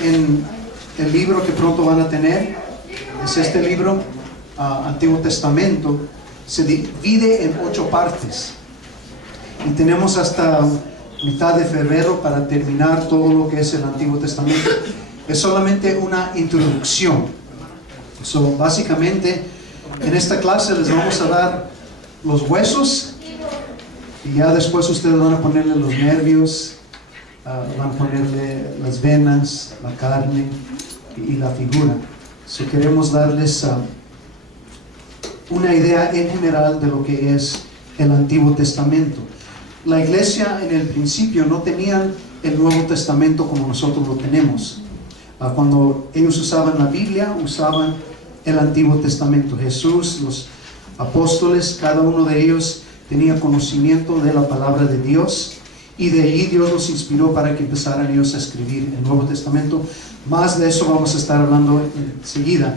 En el libro que pronto van a tener, es este libro, Antiguo Testamento, se divide en 8 partes. Y tenemos hasta mitad de febrero para terminar todo lo que es el Antiguo Testamento. Es solamente una introducción. Básicamente, en esta clase les vamos a dar los huesos y ya después ustedes van a ponerle los nervios, van a ponerle las venas, la carne y la figura. Queremos darles una idea en general de lo que es el Antiguo Testamento. La iglesia en el principio no tenían el Nuevo Testamento como nosotros lo tenemos. Cuando ellos usaban la Biblia, usaban el Antiguo Testamento. Jesús, los apóstoles, cada uno de ellos tenía conocimiento de la palabra de Dios, y de allí Dios los inspiró para que empezaran ellos a escribir el Nuevo Testamento. Más de eso vamos a estar hablando enseguida.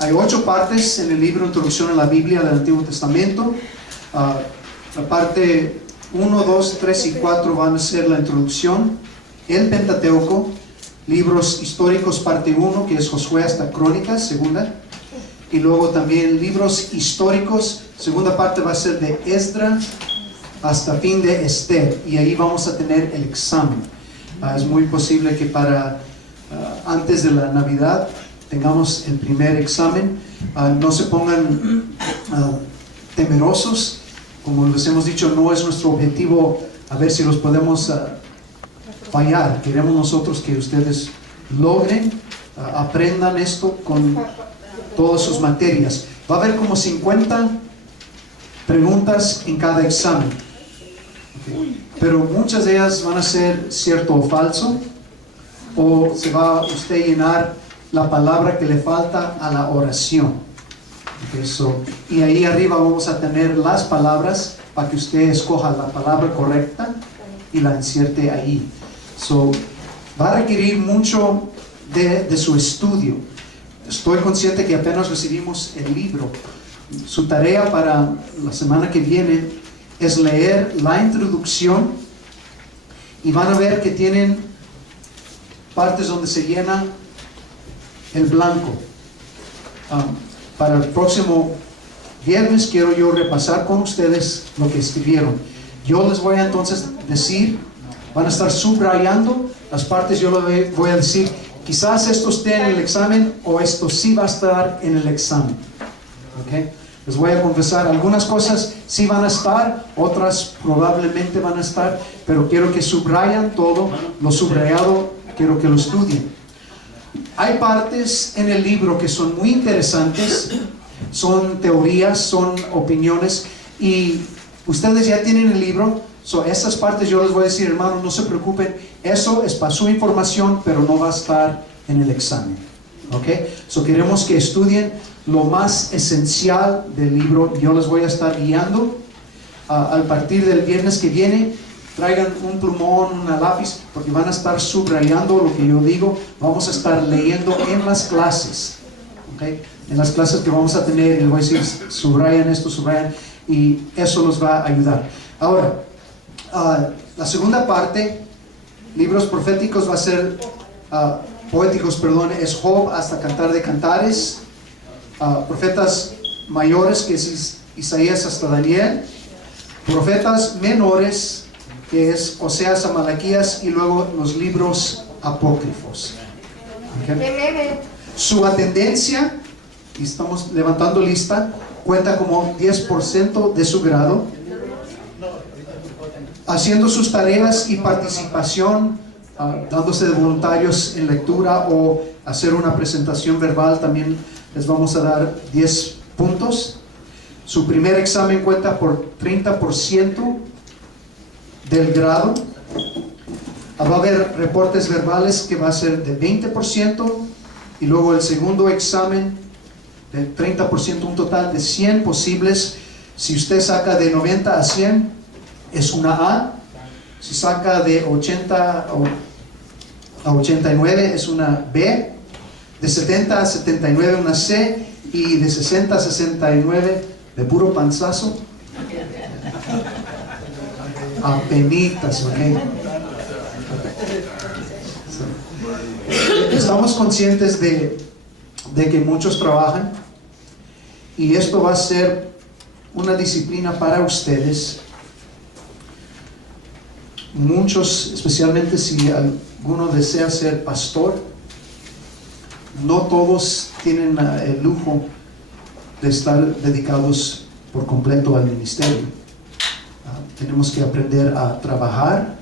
Hay 8 partes en el libro Introducción a la Biblia del Antiguo Testamento. La parte 1, 2, 3 y 4 van a ser la introducción, el Pentateuco, libros históricos parte 1, que es Josué hasta Crónicas, segunda, y luego también libros históricos, segunda parte va a ser de Esdras hasta fin de Esther, y ahí vamos a tener el examen. Es muy posible que para antes de la Navidad tengamos el primer examen. No se pongan temerosos. Como les hemos dicho, no es nuestro objetivo a ver si los podemos fallar. Queremos nosotros que ustedes logren, aprendan esto con todas sus materias. Va a haber como 50 preguntas en cada examen. Pero muchas de ellas van a ser cierto o falso, o se va usted a llenar la palabra que le falta a la oración. Y ahí arriba vamos a tener las palabras para que usted escoja la palabra correcta y la inserte ahí. Va a requerir mucho de su estudio. Estoy consciente que apenas recibimos el libro. Su tarea para la semana que viene es leer la introducción, y van a ver que tienen partes donde se llena el blanco. Para el próximo viernes quiero yo repasar con ustedes lo que escribieron. Yo les voy a entonces decir, van a estar subrayando las partes. Yo les voy a decir, quizás esto esté en el examen, o esto sí va a estar en el examen. ¿Okay? Les voy a confesar, algunas cosas sí van a estar, otras probablemente van a estar, pero quiero que subrayan todo, lo subrayado quiero que lo estudien. Hay partes en el libro que son muy interesantes, son teorías, son opiniones, y ustedes ya tienen el libro. Esas partes yo les voy a decir, hermanos, no se preocupen, eso es para su información, pero no va a estar en el examen. Queremos que estudien lo más esencial del libro. Yo les voy a estar guiando. Al partir del viernes que viene, traigan un plumón, una lápiz, porque van a estar subrayando lo que yo digo. Vamos a estar leyendo en las clases. En las clases que vamos a tener, les voy a decir, subrayan esto, subrayan, y eso los va a ayudar. Ahora, la segunda parte, libros proféticos, va a ser poéticos, perdón, es Job hasta Cantar de Cantares. Profetas mayores, que es Isaías hasta Daniel. Profetas menores, que es Oseas a Malaquías, y luego los libros apócrifos. Su atendencia, y estamos levantando lista, cuenta como 10% de su grado. Haciendo sus tareas y participación, dándose de voluntarios en lectura o hacer una presentación verbal, también les vamos a dar 10 puntos. Su primer examen cuenta por 30% del grado. Va a haber reportes verbales que va a ser de 20%, y luego el segundo examen de 30%, un total de 100 posibles. Si usted saca de 90 a 100, es una A. Si saca de 80 a 89, es una B. De 70 a 79, una C. Y de 60 a 69, de puro panzazo, apenitas, Estamos conscientes de que muchos trabajan y esto va a ser una disciplina para ustedes. Muchos, especialmente si alguno desea ser pastor, no todos tienen el lujo de estar dedicados por completo al ministerio. Tenemos que aprender a trabajar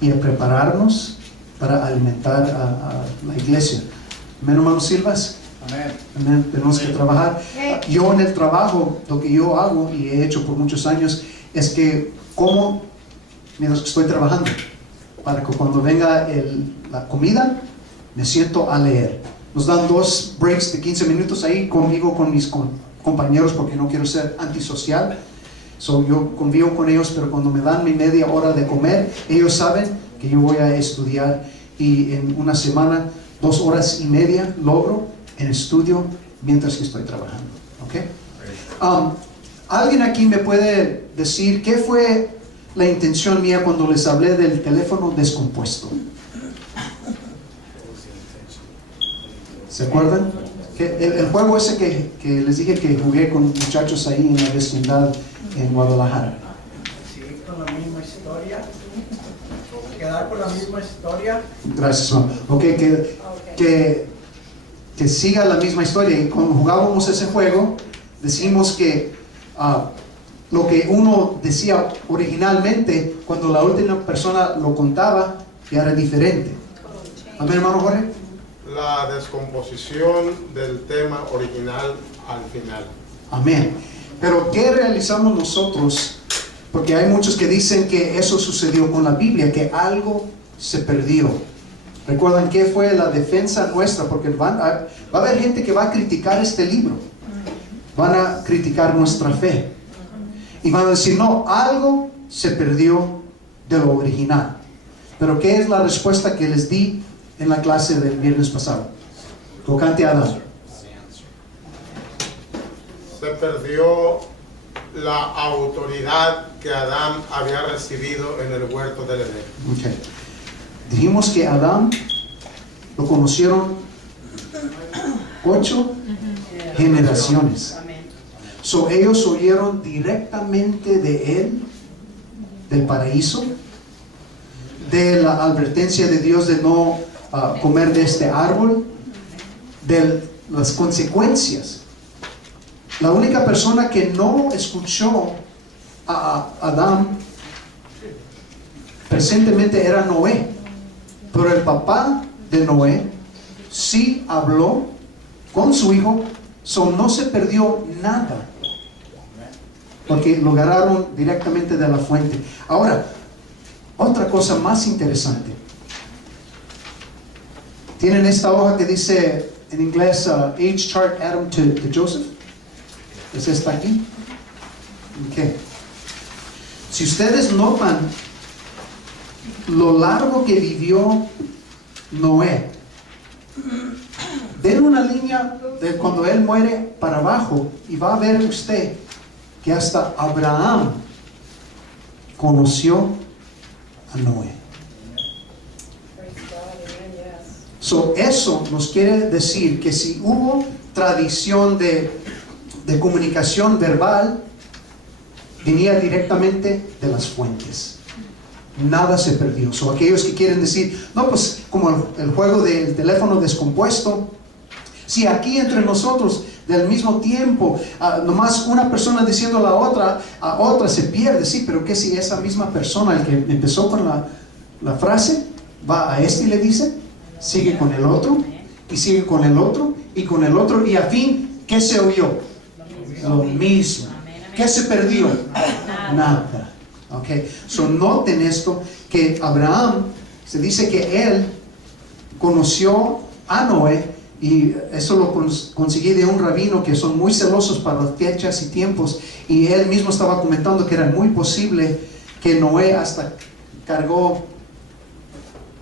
y a prepararnos para alimentar a la iglesia. Amén, hermano Silvas. Amén. Amén. Tenemos que trabajar. Yo en el trabajo, lo que yo hago y he hecho por muchos años, es que como mientras que estoy trabajando, para que cuando venga la comida, me siento a leer. Nos dan 2 breaks de 15 minutos ahí conmigo, con mis compañeros, porque no quiero ser antisocial. Yo convivo con ellos, pero cuando me dan mi media hora de comer, ellos saben que yo voy a estudiar, y en una semana 2 horas y media logro en estudio mientras que estoy trabajando. ¿Okay? ¿Alguien aquí me puede decir qué fue la intención mía cuando les hablé del teléfono descompuesto? ¿Se acuerdan? El juego ese que les dije que jugué con muchachos ahí en la vecindad en Guadalajara. Sí, con la misma historia. Quedar con la misma historia. Gracias, mamá. Ok, que siga la misma historia. Y cuando jugábamos ese juego, decimos que lo que uno decía originalmente, cuando la última persona lo contaba, ya era diferente. Amén, hermano Jorge. La descomposición del tema original al final. Amén. Pero ¿qué realizamos nosotros? Porque hay muchos que dicen que eso sucedió con la Biblia, que algo se perdió. ¿Recuerdan qué fue la defensa nuestra? Porque va a haber gente que va a criticar este libro. Van a criticar nuestra fe. Y van a decir, no, algo se perdió de lo original. Pero ¿qué es la respuesta que les di en la clase del viernes pasado? Tocante a Adán. Se perdió la autoridad que Adán había recibido en el huerto del Edén. Okay. Dijimos que Adán lo conocieron 8 generaciones. Ellos oyeron directamente de él, del paraíso, de la advertencia de Dios de no comer de este árbol, de las consecuencias. La única persona que no escuchó a Adán presentemente era Noé, pero el papá de Noé sí habló con su hijo, no se perdió nada, porque lo agarraron directamente de la fuente. Ahora, otra cosa más interesante. Tienen esta hoja que dice en inglés Age Chart Adam to Joseph. ¿Es esta aquí? Okay. Si ustedes notan lo largo que vivió Noé, den una línea de cuando él muere para abajo y va a ver usted que hasta Abraham conoció a Noé. Eso nos quiere decir que si hubo tradición de comunicación verbal, venía directamente de las fuentes. Nada se perdió. Aquellos que quieren decir, no, pues como el juego del teléfono descompuesto, si aquí entre nosotros del mismo tiempo, nomás una persona diciendo a otra se pierde, sí, pero ¿qué si esa misma persona, el que empezó con la frase, va a este y le dice, sigue con el otro, y sigue con el otro, y con el otro, y a fin, ¿qué se oyó? Lo mismo. ¿Qué se perdió? Nada. Okay. Noten esto, que Abraham, se dice que él conoció a Noé, y eso lo conseguí de un rabino que son muy celosos para las fechas y tiempos, y él mismo estaba comentando que era muy posible que Noé hasta cargó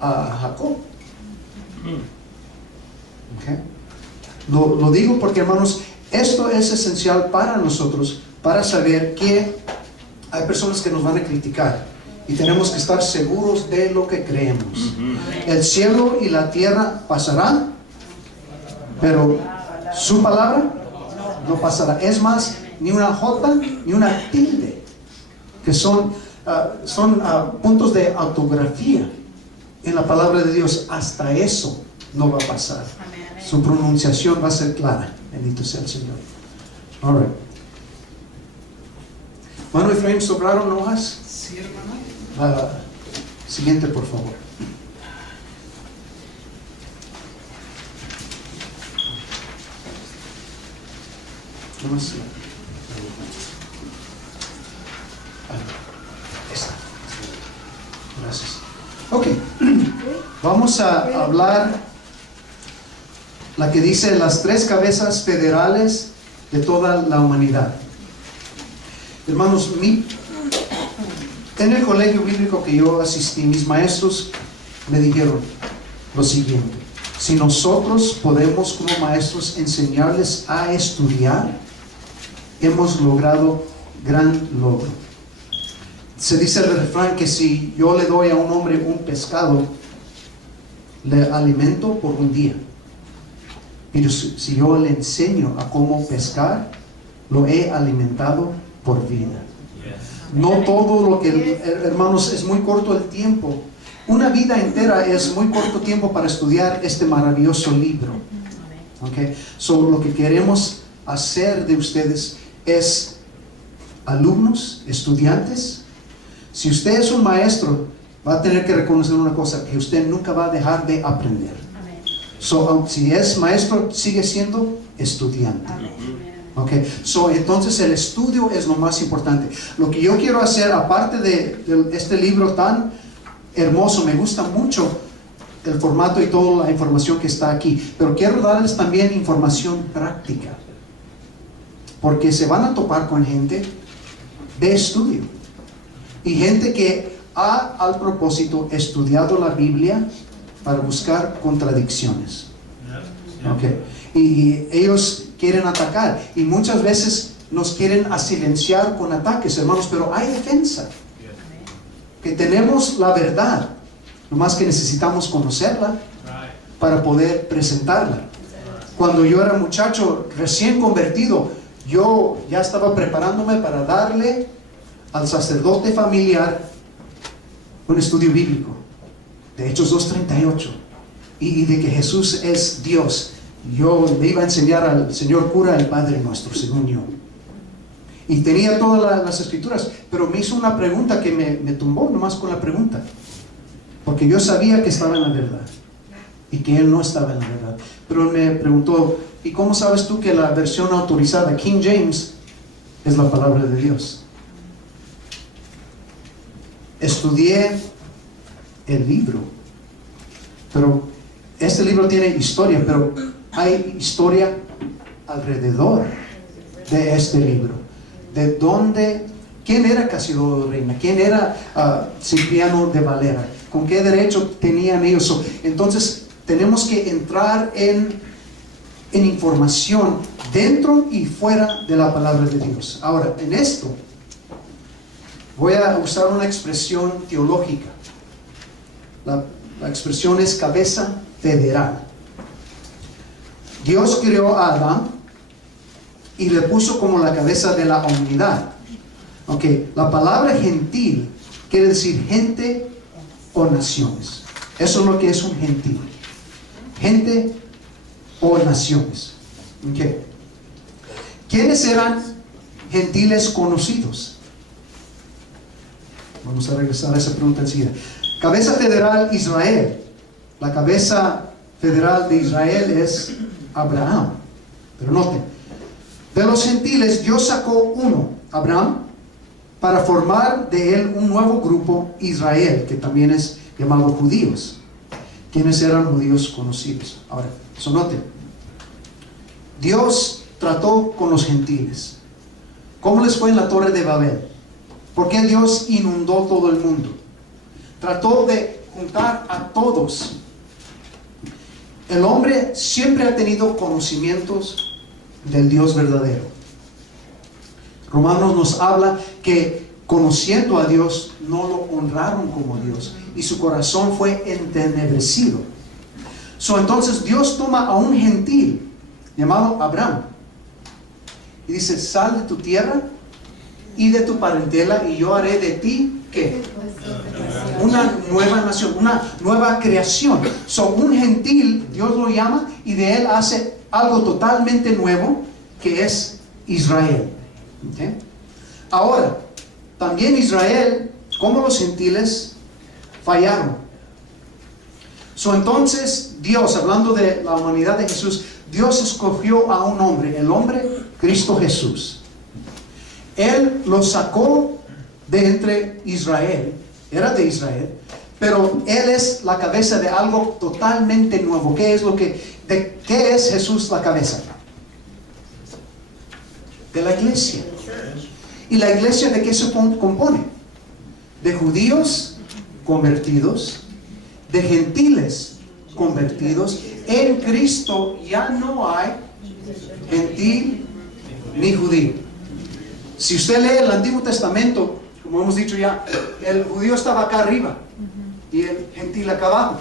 a Jacob. Okay. Lo digo porque, hermanos, esto es esencial para nosotros, para saber que hay personas que nos van a criticar. y tenemos que estar seguros de lo que creemos. El cielo y la tierra pasarán, pero su palabra no pasará. Es más, ni una jota ni una tilde, que son puntos de ortografía en la palabra de Dios, hasta eso no va a pasar. Su pronunciación va a ser clara. Bendito sea el Señor. All right. Mano Efraín, ¿sobraron hojas? Sí, hermano. Siguiente, por favor. Nomás, esta. Gracias. Ok. Vamos a hablar la que dice las 3 cabezas federales de toda la humanidad. Hermanos, en el colegio bíblico que yo asistí, mis maestros me dijeron lo siguiente: si nosotros podemos como maestros enseñarles a estudiar, hemos logrado gran logro. Se dice el refrán que si yo le doy a un hombre un pescado, le alimento por un día. Pero si yo le enseño a cómo pescar, lo he alimentado por vida. No todo lo que, hermanos, es muy corto el tiempo. Una vida entera es muy corto tiempo para estudiar este maravilloso libro. Okay? So, lo que queremos hacer de ustedes es alumnos, estudiantes. Si usted es un maestro, va a tener que reconocer una cosa, que usted nunca va a dejar de aprender. So, si es maestro, sigue siendo estudiante. Okay. So, entonces el estudio es lo más importante. Lo que yo quiero hacer, aparte de este libro tan hermoso, me gusta mucho el formato y toda la información que está aquí, pero quiero darles también información práctica, porque se van a topar con gente de estudio y gente que ha al propósito estudiado la Biblia para buscar contradicciones. Okay. Y ellos quieren atacar y muchas veces nos quieren silenciar con ataques, hermanos, pero hay defensa. Que tenemos la verdad, nomás que necesitamos conocerla para poder presentarla. Cuando yo era muchacho recién convertido, yo ya estaba preparándome para darle al sacerdote familiar un estudio bíblico de Hechos 2:38 y de que Jesús es Dios. Yo le iba a enseñar al señor cura el Padre Nuestro, según yo. Y tenía todas las escrituras, pero me hizo una pregunta que me tumbó nomás con la pregunta. Porque yo sabía que estaba en la verdad y que él no estaba en la verdad. Pero me preguntó, ¿y cómo sabes tú que la versión autorizada, King James, es la palabra de Dios? Estudié el libro, pero este libro tiene historia, pero hay historia alrededor de este libro. De dónde, quién era Casiodoro Reina, quién era Cipriano de Valera, con qué derecho tenían ellos. Entonces tenemos que entrar en información dentro y fuera de la palabra de Dios. Ahora, en esto voy a usar una expresión teológica. La expresión es cabeza federal. Dios creó a Adán y le puso como la cabeza de la humanidad. Okay. La palabra gentil quiere decir gente o naciones. Eso es lo que es un gentil. Gente o naciones. Okay. ¿Quiénes eran gentiles conocidos? Vamos a regresar a esa pregunta enseguida. Cabeza federal, Israel. La cabeza federal de Israel es Abraham. Pero noten, de los gentiles Dios sacó uno, Abraham, para formar de él un nuevo grupo, Israel, que también es llamado judíos. ¿Quiénes eran judíos conocidos? Ahora, eso noten. Dios trató con los gentiles. ¿Cómo les fue en la Torre de Babel? ¿Por qué Dios inundó todo el mundo? Trató de juntar a todos. El hombre siempre ha tenido conocimientos del Dios verdadero. Romanos nos habla que conociendo a Dios no lo honraron como Dios y su corazón fue entenebrecido. Entonces Dios toma a un gentil llamado Abraham y dice: sal de tu tierra y de tu parentela y yo haré de ti, ¿qué? Una nueva nación, una nueva creación. Un gentil, Dios lo llama y de él hace algo totalmente nuevo, que es Israel. ¿Okay? Ahora, también Israel, como los gentiles, fallaron. Entonces Dios, hablando de la humanidad de Jesús, Dios escogió a un hombre, el hombre Cristo Jesús. Él lo sacó de entre Israel, era de Israel, pero Él es la cabeza de algo totalmente nuevo. ¿Qué es Jesús la cabeza? De la iglesia. ¿Y la iglesia de qué se compone? De judíos convertidos, de gentiles convertidos. En Cristo ya no hay gentil ni judío. Si usted lee el Antiguo Testamento, como hemos dicho ya, el judío estaba acá arriba y el gentil acá abajo.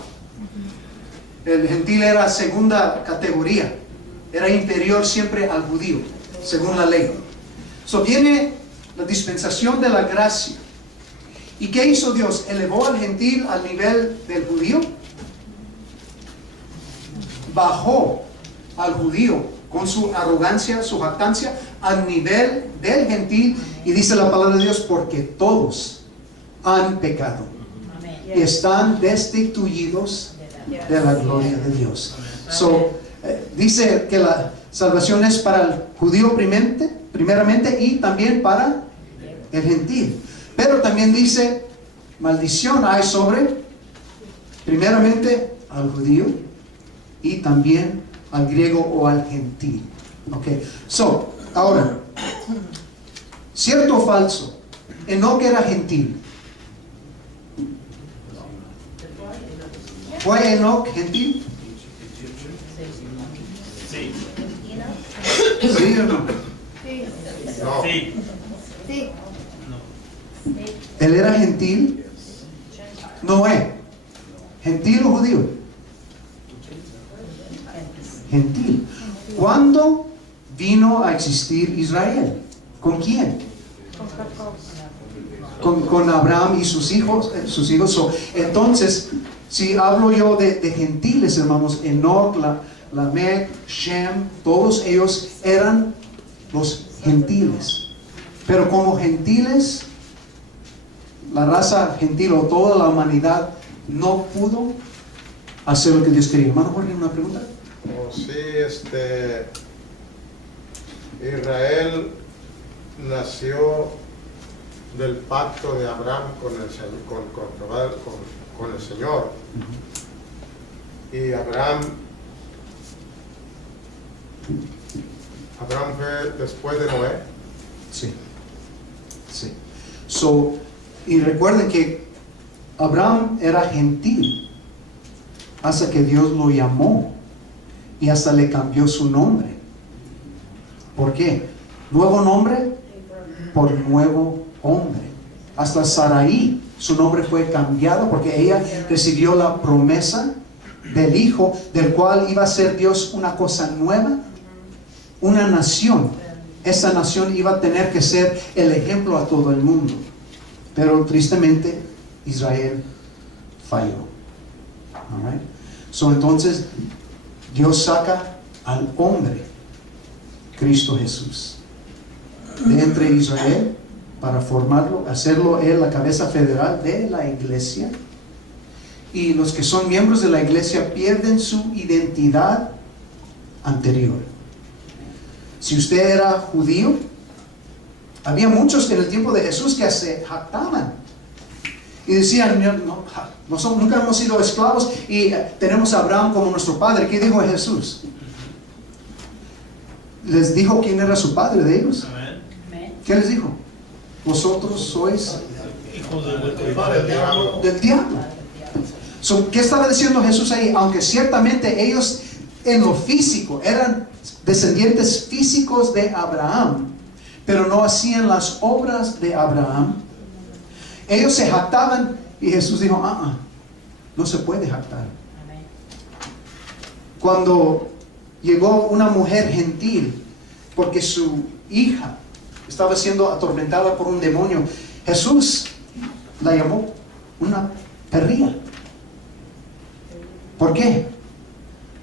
El gentil era segunda categoría, era inferior siempre al judío, según la ley. Viene la dispensación de la gracia. ¿Y qué hizo Dios? ¿Elevó al gentil al nivel del judío? Bajó al judío con su arrogancia, su jactancia, al nivel del gentil, y dice la palabra de Dios: porque todos han pecado y están destituidos de la gloria de Dios. Dice que la salvación es para el judío primeramente y también para el gentil. Pero también dice: maldición hay sobre primeramente al judío y también al griego o al gentil. Ahora, ¿cierto o falso? Enoc era gentil. ¿Fue Enoc gentil? Sí. ¿Sí o no? No. Sí. Sí. Él era gentil. Noé, ¿gentil o judío? Gentil. ¿Cuándo vino a existir Israel? ¿Con quién? Con Abraham y sus hijos. Entonces, si hablo yo de gentiles, hermanos, Enoc, Lamec, Shem, todos ellos eran los gentiles. Pero como gentiles, la raza gentil o toda la humanidad no pudo hacer lo que Dios quería. Hermano Jorge, ¿una pregunta? Sí, Israel nació del pacto de Abraham con el Señor. Y Abraham fue después de Noé. Sí. Y recuerden que Abraham era gentil hasta que Dios lo llamó y hasta le cambió su nombre. ¿Por qué? Nuevo nombre por nuevo hombre. Hasta Sarai, su nombre fue cambiado porque ella recibió la promesa del hijo, del cual iba a ser Dios una cosa nueva, una nación. Esa nación iba a tener que ser el ejemplo a todo el mundo. Pero tristemente Israel falló. All right? Entonces Dios saca al hombre, Cristo Jesús, de entre Israel para formarlo, hacerlo él la cabeza federal de la iglesia. Y los que son miembros de la iglesia pierden su identidad anterior. Si usted era judío, había muchos en el tiempo de Jesús que se jactaban y decían: nunca hemos sido esclavos y tenemos a Abraham como nuestro padre. ¿Qué dijo Jesús? Les dijo quién era su padre de ellos. ¿Qué les dijo? Vosotros sois Hijos del del diablo. ¿Qué estaba diciendo Jesús ahí? Aunque ciertamente ellos en lo físico eran descendientes físicos de Abraham, pero no hacían las obras de Abraham. Ellos se jactaban y Jesús dijo, no se puede jactar. Cuando llegó una mujer gentil porque su hija estaba siendo atormentada por un demonio, Jesús la llamó una perría. ¿Por qué?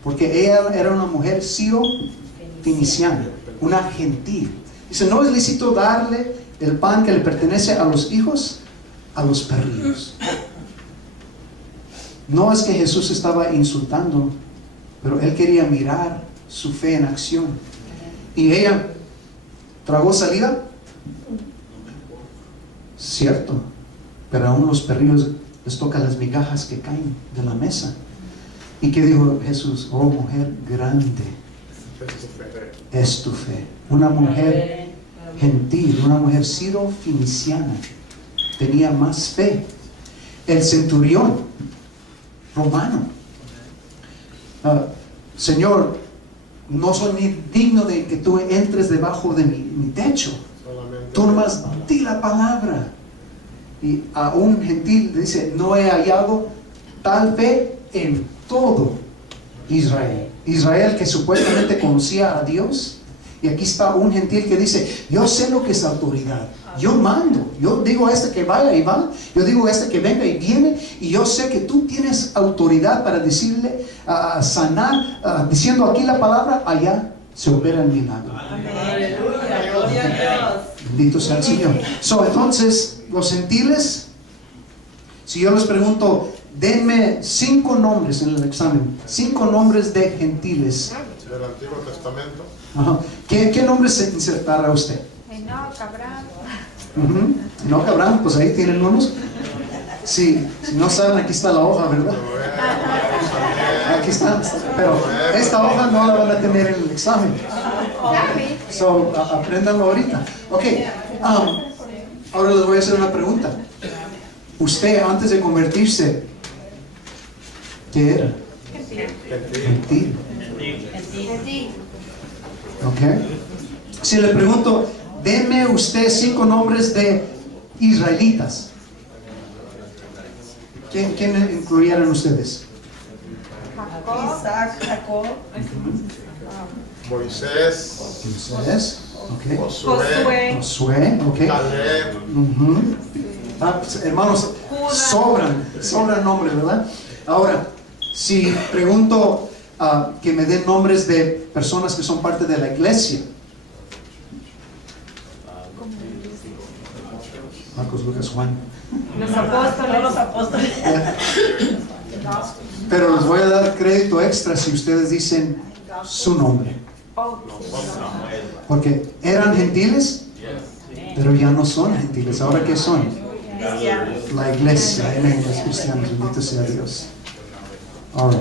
Porque ella era una mujer siro-feniciana, una gentil. Dice, no es lícito darle el pan que le pertenece a los hijos, a los perrillos. No es que Jesús estaba insultando, pero él quería mirar su fe en acción. Y ella tragó saliva, cierto, pero aún los perrillos les tocan las migajas que caen de la mesa. ¿Y qué dijo Jesús? Oh, mujer grande es tu fe. Una mujer gentil, una mujer siro-feniciana tenía más fe. El centurión romano, Señor, no soy ni digno de que tú entres debajo de mi techo. Tú nomás di la palabra. Y a un gentil dice, no he hallado tal fe en todo Israel. Israel que supuestamente conocía a Dios. Y aquí está un gentil que dice, yo sé lo que es autoridad. Yo mando. Yo digo a este que vaya y va. Yo digo a este que venga y viene. Y yo sé que tú tienes autoridad para decirle, sanar, diciendo aquí la palabra, allá se opera el milagro. Aleluya, gloria a Dios. Bendito sea el Señor. Entonces, los gentiles, si yo les pregunto, denme 5 nombres en el examen, 5 nombres de gentiles Del Antiguo Testamento. Ajá. ¿Qué nombre se insertará usted? Enoc, Abraham. No, Abraham, pues ahí tienen unos. Sí, si no saben, aquí está la hoja, ¿verdad? Aquí están, pero esta hoja no la van a tener en el examen. Apréndanlo ahorita. Ok, ahora les voy a hacer una pregunta. Usted, antes de convertirse, ¿qué era? Gentil. Ok. Si le pregunto, deme usted 5 nombres de israelitas, ¿quién incluyeran ustedes? Isaac, Jacob, Moisés, Ok. Josué, Ok. Caleb, Pues, hermanos, sobran nombres, ¿verdad? Ahora, si pregunto que me den nombres de personas que son parte de la iglesia, Marcos, Lucas, Juan. los apóstoles. Pero les voy a dar crédito extra si ustedes dicen su nombre. Porque eran gentiles, pero ya no son gentiles. ¿Ahora qué son? La iglesia. Amén, los cristianos. Bendito sea Dios. Ahora,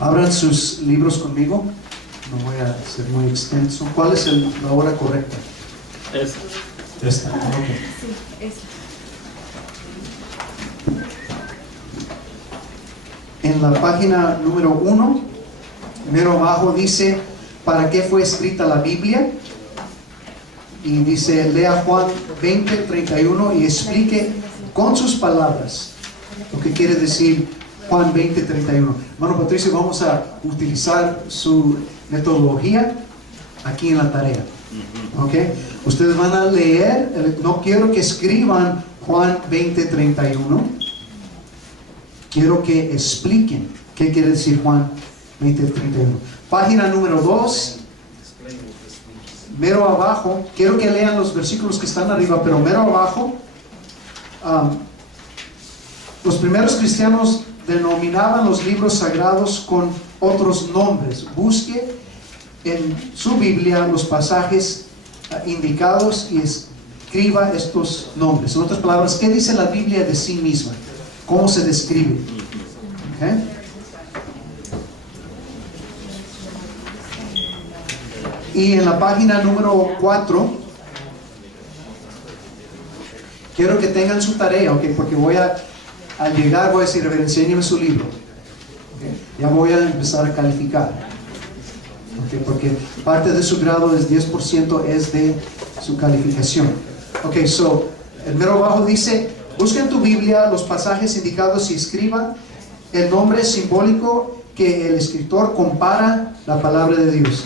abran sus libros conmigo. No voy a ser muy extenso. ¿Cuál es la hora correcta? Esta. Okay. En la página número 1, mero abajo dice, ¿para qué fue escrita la Biblia? Y dice, lea Juan 20:31 y explique con sus palabras lo que quiere decir Juan 20:31. Hermano Patricio, vamos a utilizar su metodología aquí en la tarea. ¿Ok? Ustedes van a leer, no quiero que escriban Juan 20:31. Quiero que expliquen qué quiere decir Juan 20:31. Página número 2, mero abajo. Quiero que lean los versículos que están arriba, pero mero abajo. Los primeros cristianos denominaban los libros sagrados con otros nombres. Busque en su Biblia los pasajes indicados y escriba estos nombres. En otras palabras, ¿qué dice la Biblia de sí misma? ¿Cómo se describe? ¿Okay? Y en la página número 4, quiero que tengan su tarea, ¿ok? Porque al llegar voy a decir, a ver, enséñame su libro. ¿Okay? Ya voy a empezar a calificar. ¿Okay? Porque parte de su grado es 10% es de su calificación. Ok, el mero abajo dice, busca en tu Biblia los pasajes indicados y escriba el nombre simbólico que el escritor compara la palabra de Dios.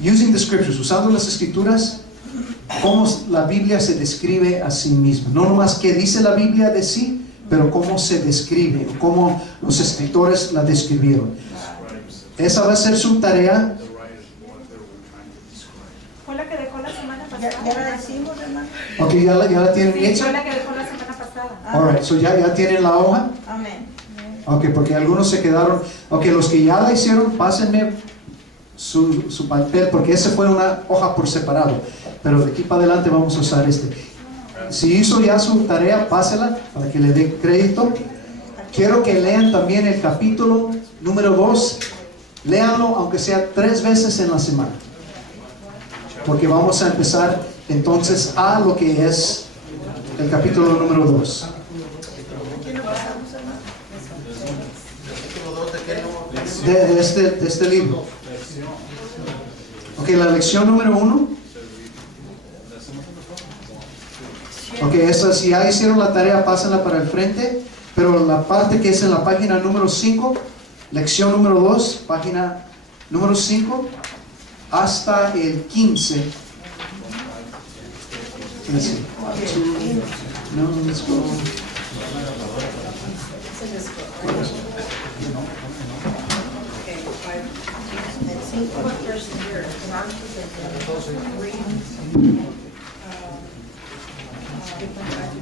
Using the scriptures, usando las escrituras, cómo la Biblia se describe a sí misma. No nomás qué dice la Biblia de sí, pero cómo se describe, cómo los escritores la describieron. Esa va a ser su tarea. Fue la que dejó la semana pasada. Ya la decimos, hermano. Ok, ya la tienen Sí, hecha. fue la que dejó la semana pasada. Alright, so ya tienen la hoja. Amén. Ok, porque algunos se quedaron. Ok, los que ya la hicieron, pásenme su papel, porque esa fue una hoja por separado. Pero de aquí para adelante vamos a usar este. Si hizo ya su tarea, pásela para que le dé crédito. Quiero que lean también el capítulo número 2. Léanlo aunque sea 3 veces en la semana. Porque vamos a empezar entonces a lo que es el capítulo número 2. De este libro. Ok, la lección número 1. Ok, esa, si ya hicieron la tarea, pásenla para el frente. Pero la parte que es en la página número 5, lección número 2, página número 5, hasta el 15. Let's see. No, let's go.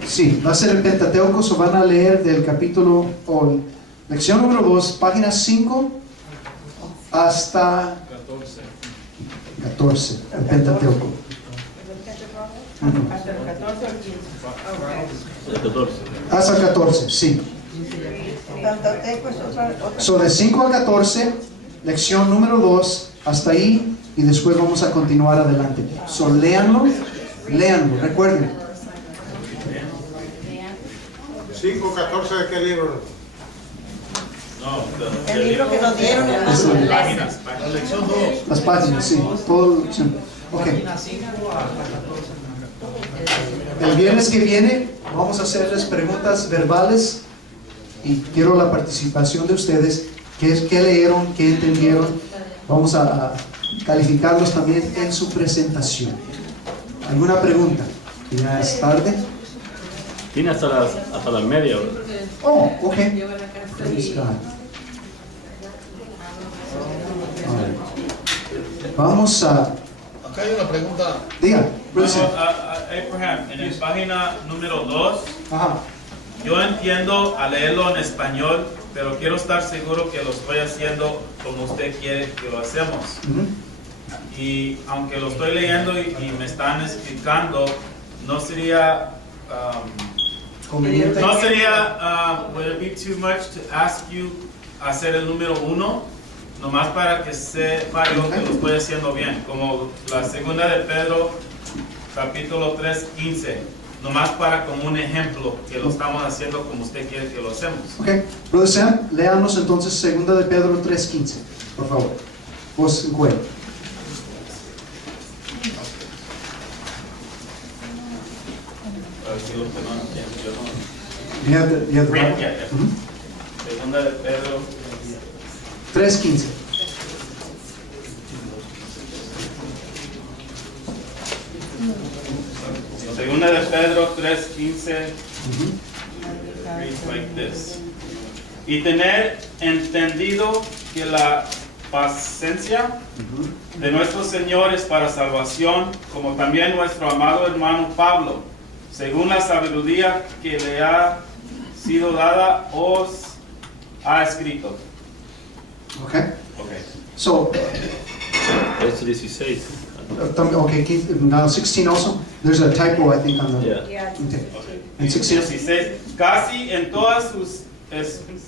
Sí, va a ser el Pentateuco, so van a leer del capítulo, o lección número 2, página 5 hasta 14, el Pentateuco. Hasta el 14 o el 15. Hasta el 14, sí. Pentateuco es otra. So de 5 a 14, lección número 2, hasta ahí, y después vamos a continuar adelante. So léanlo, recuerden. 5:14 de qué libro? El libro que nos dieron, hermano. Las páginas, sí. Todo, sí. Ok. El viernes que viene vamos a hacerles preguntas verbales y quiero la participación de ustedes. ¿Qué leyeron? ¿Qué entendieron? Vamos a calificarlos también en su presentación. ¿Alguna pregunta? Ya es tarde. Tiene hasta las media, ¿verdad? Oh, ok. Praise God. Vamos a... Acá hay una pregunta. Diga, Bruce. Abraham, en la página número 2, Ajá. yo entiendo a leerlo en español, pero quiero estar seguro que lo estoy haciendo como usted quiere que lo hacemos. Y aunque lo estoy leyendo y me están explicando, no sería... Conveniente. no sería, would it be too much to ask you hacer el número 1, nomás para que sepa yo que lo estoy haciendo bien, como la segunda de Pedro, capítulo 3:15, nomás para como un ejemplo que lo estamos haciendo como usted quiere que lo hacemos. Ok, Brother Sam, léanos entonces segunda de Pedro 3:15, por favor. Vos en cuello. Segunda de Pedro 3:15. Segunda de Pedro 3:15 reads like this. Y tener entendido que la paciencia de nuestro Señor es para salvación, como también nuestro amado hermano Pablo, según la sabiduría que le ha sido dada, os ha escrito. Okay. Okay. So, Es 16. okay, now 16 also. There's a typo, I think, on the. Yeah. Okay. Okay. And 16. 16. Casi en todas sus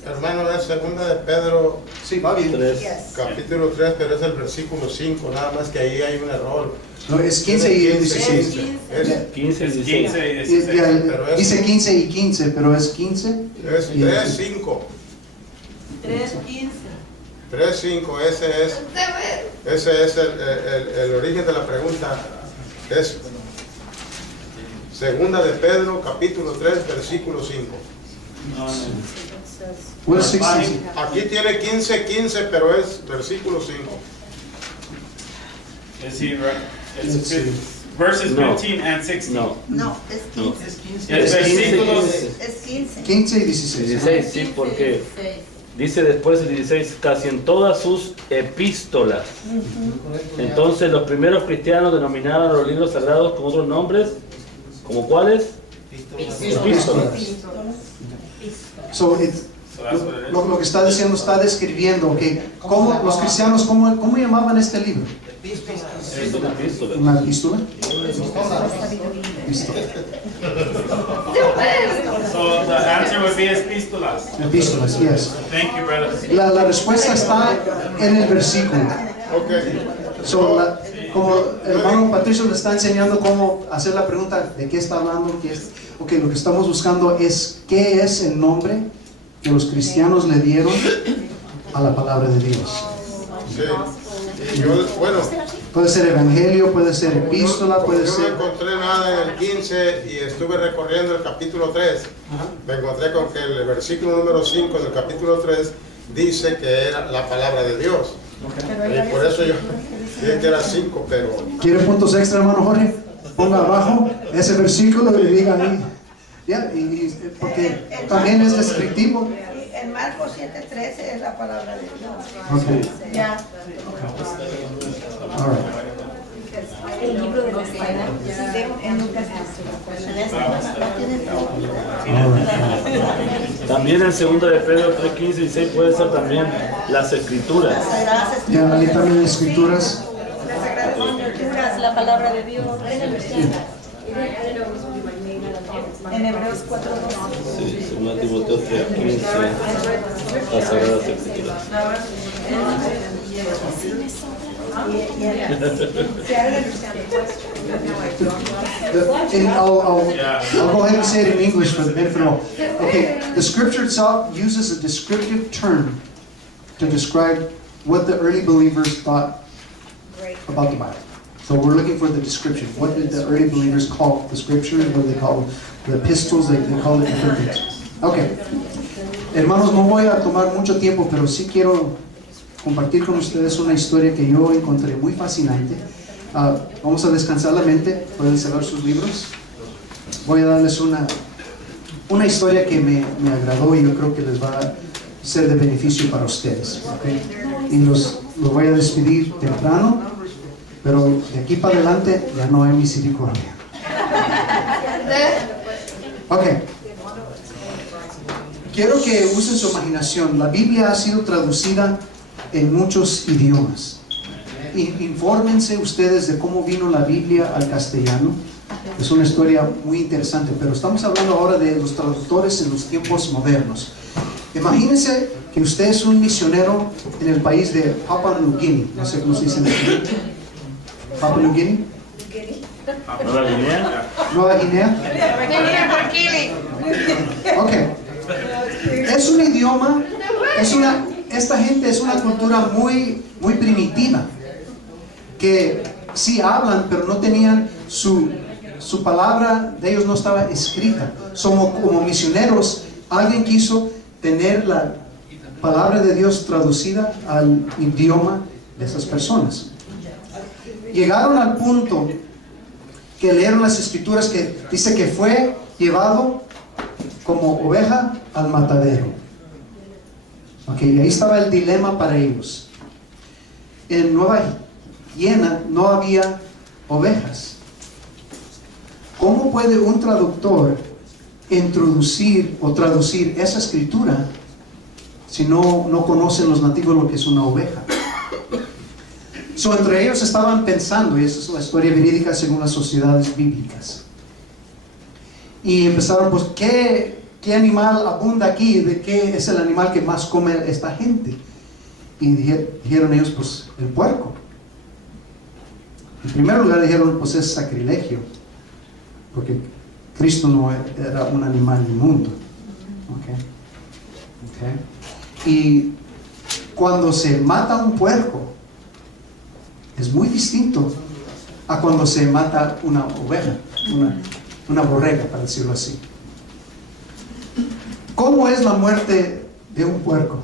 Hermano, es segunda de Pedro, Sí, va bien. 3. Yes. capítulo 3, pero es el versículo 5, nada más que ahí hay un error. No, es 15 y 16. Es 15 y 16. 15 y Y- 16. y- dice 15 y 15, pero es 15. 3:5. 3:15. 3:5, ese es el origen de la pregunta. Es Segunda de Pedro, capítulo 3, versículo 5. What is 16? Aquí tiene 15, pero es versículo 5. Is he right? It's Let's see. verses No. 15 and 16. No, No, es 15. Es 15. Es versículos. Es 15. 15 y 16. 16, sí, porque dice después el 16, casi en todas sus epístolas. Entonces los primeros cristianos denominaban a los libros sagrados con otros nombres, ¿como cuáles? Epístolas. So, So that's what it is. lo que está diciendo, está describiendo que cómo los cristianos, cómo llamaban este libro. Es una epístola. ¿Una epístola? So the answer would be epístolas. Epístolas, yes. Thank you, brother. La respuesta está en el versículo. Ok. So, como el hermano Patricio le está enseñando cómo hacer la pregunta de qué está hablando, ok, lo que estamos buscando es qué es el nombre que los cristianos le dieron a la palabra de Dios. Sí. Y yo, bueno, Puede ser evangelio, puede ser epístola, puede yo no ser... encontré nada en el 15 y estuve recorriendo el capítulo 3. Me encontré con que el versículo número 5 del capítulo 3 dice que era la palabra de Dios. Y por eso yo dije que era 5, pero ¿Quiere puntos extra, hermano Jorge? Ponga abajo ese versículo y diga ahí. Ya, porque también es descriptivo. En Marcos 7:13 es la palabra de Dios. Ok, Ya. all right. El libro de la escuela. En Lucas. También en 2 de Pedro 3, 15 y 16 puede ser también las escrituras. Ya, ahí también en escrituras. La palabra de Dios. En Hebreos 4:2. Sí, 2 Timoteo 3, 15, las sagradas escrituras. I'll go ahead and say it in English for the benefit of all. Okay, the scripture itself uses a descriptive term to describe what the early believers thought about the Bible. So we're looking for the description. What did the early believers call the scriptures? What do they call the epistles? They call it different things. Okay. Hermanos, no voy a tomar mucho tiempo, pero sí quiero compartir con ustedes una historia que yo encontré muy fascinante. Vamos a descansar la mente, pueden cerrar sus libros. Voy a darles una historia que me agradó y yo creo que les va a ser de beneficio para ustedes. ¿Okay? Y los voy a despedir temprano, pero de aquí para adelante ya no hay misericordia. Ok. Quiero que usen su imaginación. La Biblia ha sido traducida en muchos idiomas. Infórmense ustedes de cómo vino la Biblia al castellano. Es una historia muy interesante, pero estamos hablando ahora de los traductores en los tiempos modernos. Imagínense que usted es un misionero en el país de Papua New Guinea. No sé cómo se dice en español. Papua New Guinea. ¿Nueva Guinea? Nueva Guinea. Ok. Es un idioma, esta gente es una cultura muy primitiva, que sí hablan, pero no tenían su palabra de ellos no estaba escrita. Como misioneros, alguien quiso tener la palabra de Dios traducida al idioma de esas personas. Llegaron al punto que leyeron las escrituras que dice que fue llevado como oveja al matadero. Ok, y ahí estaba el dilema para ellos. En Nueva Guinea no había ovejas. ¿Cómo puede un traductor introducir o traducir esa escritura si no conocen los nativos lo que es una oveja? Entre ellos estaban pensando, y esa es la historia verídica según las sociedades bíblicas. Y empezaron, pues, ¿qué animal abunda aquí? ¿De qué es el animal que más come esta gente? Y dijeron ellos, pues, el puerco. En primer lugar dijeron, pues es sacrilegio, porque Cristo no era un animal inmundo. Okay. Y cuando se mata un puerco, es muy distinto a cuando se mata una oveja, una borrega, para decirlo así. ¿Cómo es la muerte de un puerco?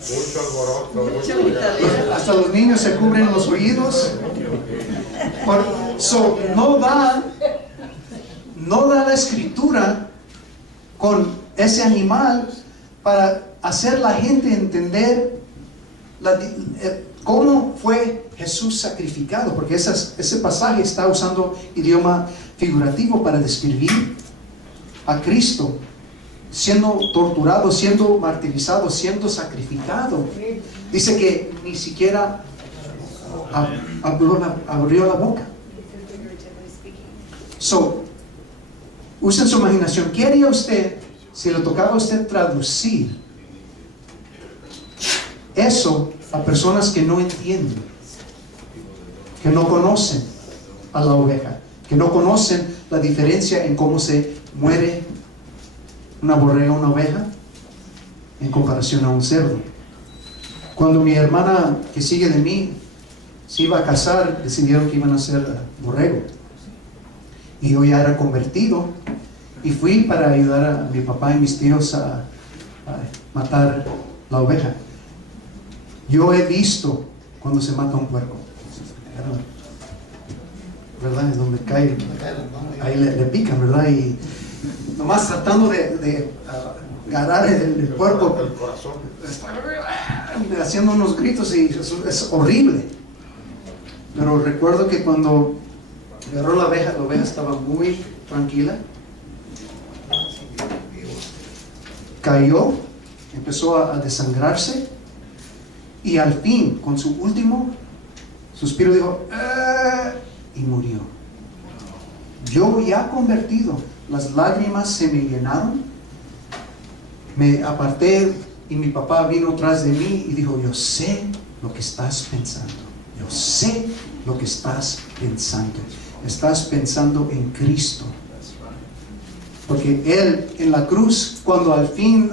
Mucho alboroto, mucho gritadero. Hasta los niños se cubren los oídos. No da la escritura con ese animal para hacer la gente entender cómo fue Jesús sacrificado, porque ese pasaje está usando idioma figurativo para describir a Cristo siendo torturado, siendo martirizado, siendo sacrificado. Dice que ni siquiera abrió la boca. Usen su imaginación. ¿Qué haría usted si le tocaba a usted traducir eso a personas que no entienden, que no conocen a la oveja, que no conocen la diferencia en cómo se muere una borrega, una oveja, en comparación a un cerdo? Cuando mi hermana que sigue de mí se iba a casar, decidieron que iban a hacer borrego, y yo ya era convertido y fui para ayudar a mi papá y mis tíos a matar la oveja. Yo he visto cuando se mata un puerco, ¿verdad? Es donde cae, ahí le pican, ¿verdad? Y nomás tratando de agarrar el puerco, El corazón. haciendo unos gritos, y es horrible. Pero recuerdo que cuando agarró la oveja estaba muy tranquila, cayó, empezó a desangrarse, y al fin, con su último suspiro, dijo "Ah", y murió. Yo ya convertido, las lágrimas se me llenaron, me aparté, y mi papá vino tras de mí y dijo: yo sé lo que estás pensando, yo sé lo que estás pensando en Cristo, porque Él en la cruz, cuando al fin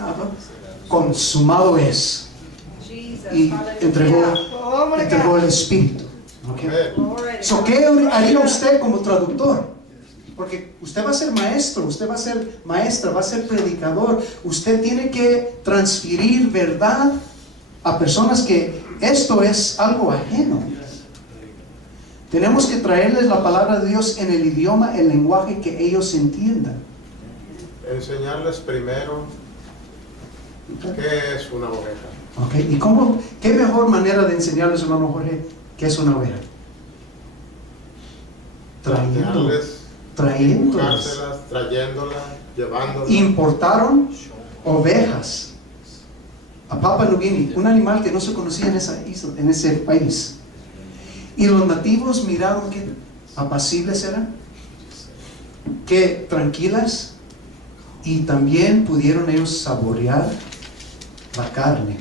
consumado es, y entregó el Espíritu. Okay. ¿Qué haría usted como traductor? Porque usted va a ser maestro, usted va a ser maestra, va a ser predicador. Usted tiene que transferir verdad a personas que esto es algo ajeno. Tenemos que traerles la palabra de Dios en el idioma, el lenguaje que ellos entiendan. Enseñarles primero qué es una oveja. Okay. ¿Y qué mejor manera de enseñarles, hermano Jorge, qué es una oveja? Trayéndolas, trayéndolas, llevándolas. Importaron ovejas a Papua Nueva Guinea, un animal que no se conocía en esa isla, en ese país. Y los nativos miraron que apacibles eran, que tranquilas, y también pudieron ellos saborear la carne,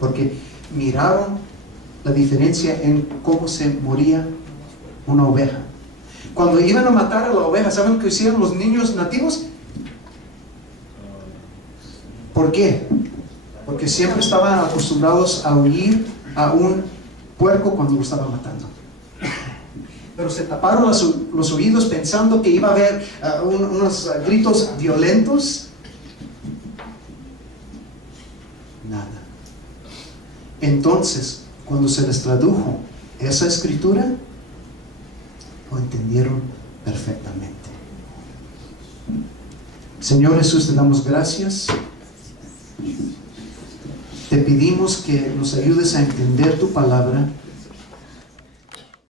porque miraron la diferencia en cómo se moría una oveja. Cuando iban a matar a la oveja, ¿saben qué hicieron los niños nativos? ¿Por qué? Porque siempre estaban acostumbrados a huir a un puerco cuando lo estaban matando. Pero se taparon los oídos pensando que iba a haber unos gritos violentos. Nada. Entonces, cuando se les tradujo esa escritura, lo entendieron perfectamente. Señor Jesús, te damos gracias. Te pedimos que nos ayudes a entender tu palabra